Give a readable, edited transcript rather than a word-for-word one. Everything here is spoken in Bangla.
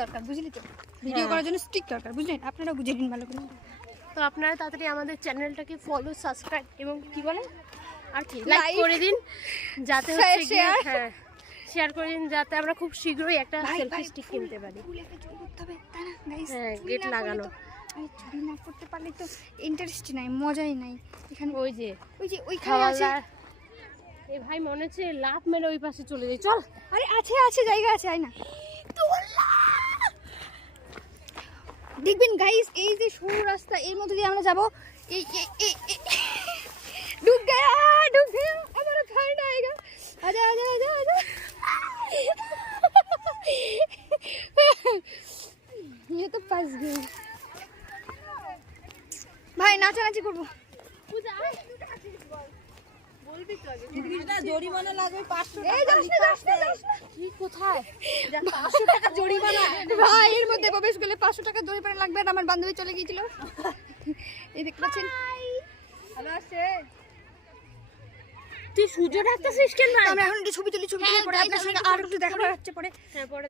দরকার, বুঝলি তো? ভিডিও করার জন্য স্টিক দরকার, বুঝলেন? আপনারা বুঝে নিন ভালো করে। তো আপনারা তাড়াতাড়ি আমাদের চ্যানেলটাকে ফলো, সাবস্ক্রাইব এবং কি বলে আর কি লাইক করে দিন, যাতে হচ্ছে গিয়ে হ্যাঁ শেয়ার করে দিন, যাতে আমরা খুব শীঘ্রই একটা সেলফি স্টিক কিনতে পারি। হ্যাঁ, গেট লাগানো। চুরি না করতে পারলে তো ইন্টারেস্ট নাই, মজাই নাই এখানে। ওই যে ওইখানে আছে। এ ভাই মনে হচ্ছে লাফ মেরে ওই পাশে চলে যাই, চল। আরে আছে জায়গা আছে, আয় না। দেখবেন গাইস, এই যে সরু রাস্তা, এর মধ্যে দিয়ে আমরা যাবো। এই डूब गया हमारा भाई ना आएगा। आजा ये तो फंस गए भाई। नाचानाची করব। বলবি তো আগে জরিমানা লাগবে 500 টাকা। এই যাস না কি কোথায় 500 টাকা জরিমানা। ভাই এর মধ্যে প্রবেশ করলে 500 টাকা জরিমানা লাগবে। আর আমার বান্ধবী চলে গিয়েছিল। এই দেখতে পাচ্ছেন। হ্যালো আসছে। তুই সূর্য ডাকতেছিস কেন? আমরা এখন একটু ছবি তুলি পরে আপনার সঙ্গে আর একটু দেখা হচ্ছে পরে। হ্যাঁ পরে